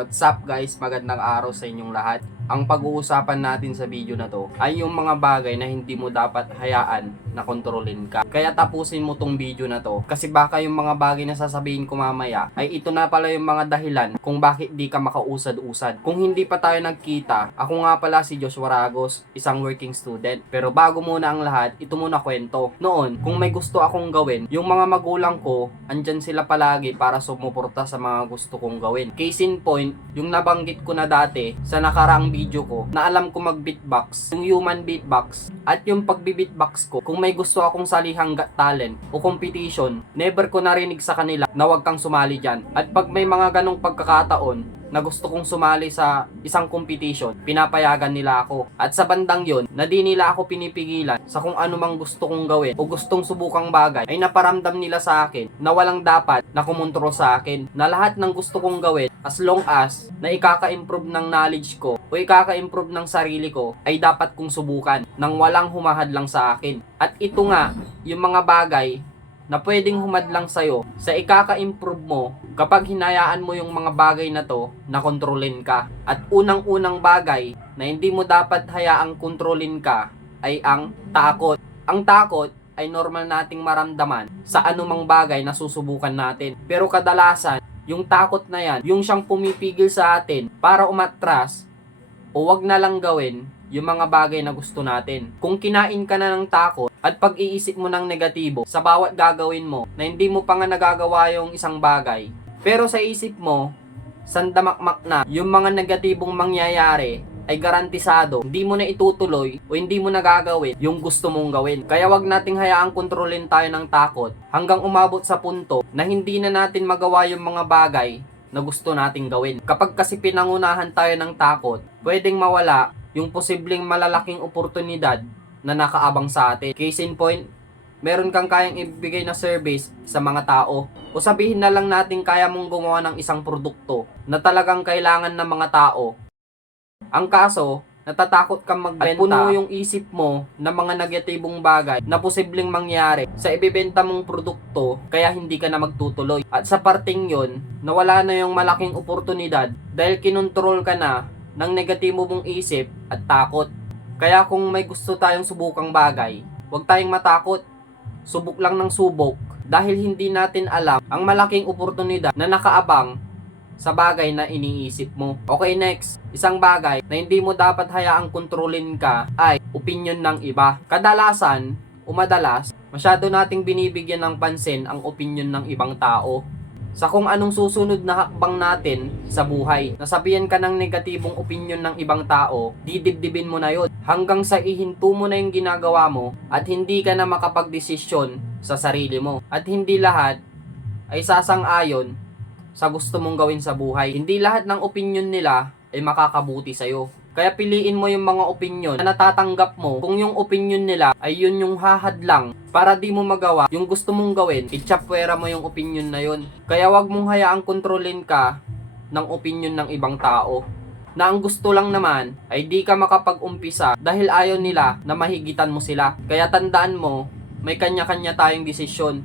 What's up guys? Magandang araw sa inyong lahat. Ang pag-uusapan natin sa video na to ay yung mga bagay na hindi mo dapat hayaan na kontrolin ka. Kaya tapusin mo tong video na to kasi baka yung mga bagay na sasabihin ko mamaya ay ito na pala yung mga dahilan kung bakit di ka makausad-usad. Kung hindi pa tayo nagkita, ako nga pala si Joshua Ragos, isang working student. Pero bago muna ang lahat, ito muna kwento. Noon, kung may gusto akong gawin, yung mga magulang ko, andyan sila palagi para sumuporta sa mga gusto kong gawin. Case in point, yung nabanggit ko na dati sa nakaraang video ko na alam ko mag-beatbox, yung human beatbox, at yung pagbi-beatbox ko, kung may gusto akong salihang talent o competition, never ko narinig sa kanila na wag kang sumali dyan. At pag may mga ganong pagkakataon, na gusto kong sumali sa isang competition, pinapayagan nila ako. At sa bandang yon, na di nila ako pinipigilan sa kung ano mang gusto kong gawin o gustong subukang bagay, ay naparamdam nila sa akin na walang dapat na kumontrol sa akin. Na lahat ng gusto kong gawin, as long as na ikaka-improve ng knowledge ko o ikaka-improve ng sarili ko, ay dapat kong subukan nang walang humahad lang sa akin. At ito nga, yung mga bagay na pwedeng humadlang sa'yo sa ikaka-improve mo kapag hinayaan mo yung mga bagay na to na kontrolin ka. At unang-unang bagay na hindi mo dapat hayaang kontrolin ka ay ang takot. Ang takot ay normal nating maramdaman sa anumang bagay na susubukan natin. Pero kadalasan, yung takot na yan, yung siyang pumipigil sa atin para umatras o wag na lang gawin yung mga bagay na gusto natin. Kung kinain ka na ng takot at pag-iisip mo ng negatibo sa bawat gagawin mo na hindi mo pa nga nagagawa yung isang bagay, pero sa isip mo, sandamakmak na yung mga negatibong mangyayari ay garantisado, hindi mo na itutuloy o hindi mo na gagawin yung gusto mong gawin. Kaya wag nating hayaang kontrolin tayo ng takot hanggang umabot sa punto na hindi na natin magawa yung mga bagay na gusto nating gawin. Kapag kasi pinangunahan tayo ng takot, pwedeng mawala yung posibleng malalaking oportunidad na nakaabang sa atin. Case in point, meron kang kayang ibigay na service sa mga tao. O sabihin na lang natin kaya mong gumawa ng isang produkto na talagang kailangan ng mga tao. Ang kaso, natatakot kang magbenta at puno yung isip mo ng mga negatibong bagay na posibleng mangyari sa ibebenta mong produkto kaya hindi ka na magtutuloy. At sa parting yon, nawala na yung malaking oportunidad dahil kinontrol ka na ng negatibo mong isip at takot. Kaya kung may gusto tayong subukang bagay, huwag tayong matakot. Subok lang ng subok dahil hindi natin alam ang malaking oportunidad na nakaabang sa bagay na iniisip mo. Okay, next. Isang bagay na hindi mo dapat hayaang kontrolin ka ay opinion ng iba. Kadalasan, o madalas, masyado nating binibigyan ng pansin ang opinion ng ibang tao sa kung anong susunod na hakbang natin sa buhay. Nasabihan ka ng negatibong opinion ng ibang tao, didibdibin mo na yon hanggang sa ihinto mo na yung ginagawa mo at hindi ka na makapagdesisyon sa sarili mo. At hindi lahat ay sasang-ayon sa gusto mong gawin sa buhay. Hindi lahat ng opinion nila ay makakabuti sa'yo. Kaya piliin mo yung mga opinion na natatanggap mo kung yung opinion nila ay yun yung hahadlang para di mo magawa yung gusto mong gawin, itchapwera mo yung opinion na yun. Kaya wag mong hayaang kontrolin ka ng opinion ng ibang tao na ang gusto lang naman ay di ka makapag-umpisa dahil ayaw nila na mahigitan mo sila. Kaya tandaan mo, may kanya-kanya tayong desisyon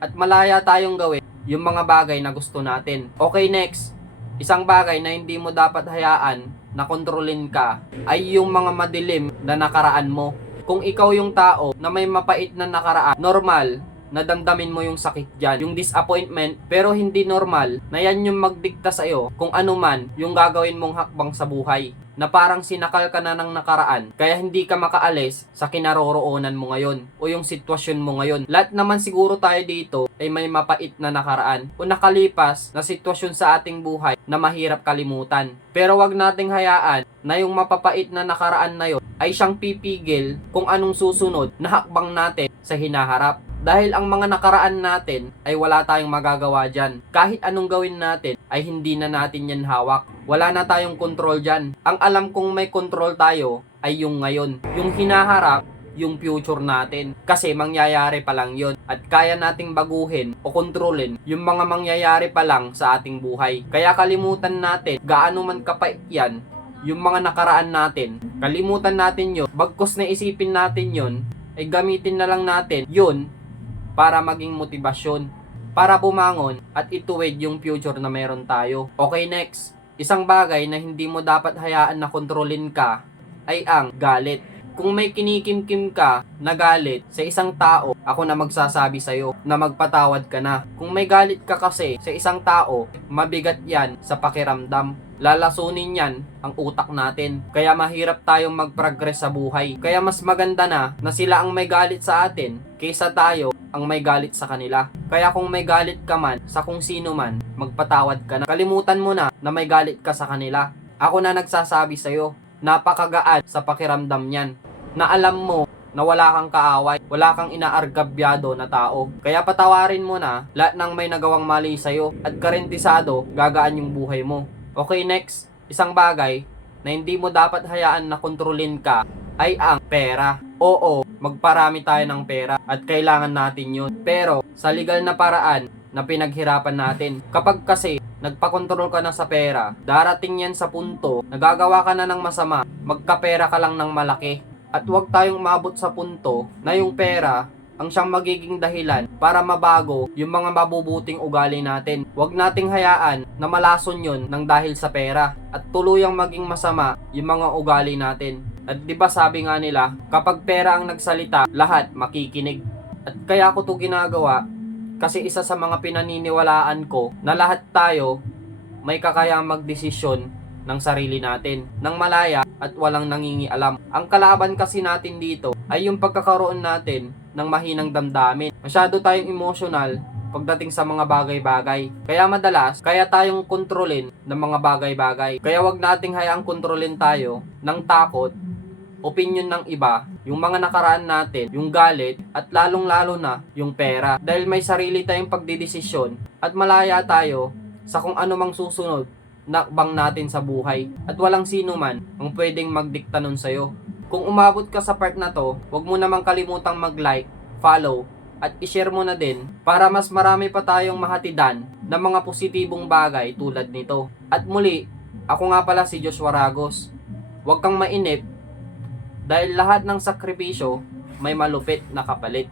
at malaya tayong gawin yung mga bagay na gusto natin. Okay, next. Isang bagay na hindi mo dapat hayaan na kontrolin ka ay yung mga madilim na nakaraan mo. Kung ikaw yung tao na may mapait na nakaraan, normal na damdamin mo yung sakit dyan, yung disappointment, pero hindi normal na yan yung magdikta sa'yo kung ano man yung gagawin mong hakbang sa buhay na parang sinakal ka na ng nakaraan kaya hindi ka makaalis sa kinaroroonan mo ngayon o yung sitwasyon mo ngayon. Lahat naman siguro tayo dito ay may mapait na nakaraan o nakalipas na sitwasyon sa ating buhay na mahirap kalimutan. Pero wag nating hayaan na yung mapapait na nakaraan na yon ay siyang pipigil kung anong susunod na hakbang natin sa hinaharap. Dahil ang mga nakaraan natin ay wala tayong magagawa dyan. Kahit anong gawin natin ay hindi na natin yan hawak. Wala na tayong control dyan. Ang alam kong may control tayo ay yung ngayon. Yung hinaharap, yung future natin. Kasi mangyayari pa lang yon At kaya nating baguhin o kontrolin yung mga mangyayari pa lang sa ating buhay. Kaya kalimutan natin gaano man kapait yan yung mga nakaraan natin. Kalimutan natin yun. Bagkos na isipin natin yon ay gamitin na lang natin yun para maging motibasyon. para bumangon at ituwid yung future na meron tayo. Okay, next. Isang bagay na hindi mo dapat hayaan na kontrolin ka ay ang galit. Kung may kinikimkim ka na galit sa isang tao, ako na magsasabi sa'yo na magpatawad ka na. Kung may galit ka kasi sa isang tao, mabigat yan sa pakiramdam. Lalasunin yan ang utak natin. Kaya mahirap tayong mag-progress sa buhay. Kaya mas maganda na na sila ang may galit sa atin kaysa tayo ang may galit sa kanila. Kaya kung may galit ka man sa kung sino man, magpatawad ka na. Kalimutan mo na na may galit ka sa kanila. Ako na nagsasabi sa'yo, napakagaan sa pakiramdam niyan. Na alam mo na wala kang kaaway, wala kang inaargabyado na tao. Kaya patawarin mo na lahat ng may nagawang mali sa'yo at karentisado, gagaan yung buhay mo. Okay, next. Isang bagay na hindi mo dapat hayaan na kontrolin ka ay ang pera. Oo, magparami tayo ng pera at kailangan natin yun. Pero sa legal na paraan na pinaghirapan natin. Kapag kasi nagpakontrol ka na sa pera, darating yan sa punto, nagagawa ka na ng masama, magkapera ka lang ng malaki. At huwag tayong umabot sa punto na yung pera ang siyang magiging dahilan para mabago yung mga mabubuting ugali natin. Huwag nating hayaan na malason yun ng dahil sa pera at tuluyang maging masama yung mga ugali natin. At 'di ba sabi nga nila, kapag pera ang nagsalita, lahat makikinig. At kaya ko 'to ginagawa kasi isa sa mga pinaniniwalaan ko na lahat tayo may kakayang magdesisyon ng sarili natin ng malaya at walang nangingialam. Ang kalaban kasi natin dito ay yung pagkakaroon natin ng mahinang damdamin. Masyado tayong emotional pagdating sa mga bagay-bagay. Kaya madalas, kaya tayong kontrolin ng mga bagay-bagay. Kaya wag nating hayaang kontrolin tayo ng takot opinion ng iba, yung mga nakaraan natin, yung galit, at lalong-lalo na yung pera. Dahil may sarili tayong pagdidesisyon at malaya tayo sa kung ano mang susunod na bang natin sa buhay. At walang sino man ang pwedeng magdikta nun sa'yo. Kung umabot ka sa part na to, huwag mo namang kalimutang mag-like, follow, at i-share mo na din para mas marami pa tayong mahatidan ng mga positibong bagay tulad nito. At muli, ako nga pala si Joshua Ragos. Huwag kang mainip dahil lahat ng sakripisyo may malupit na kapalit.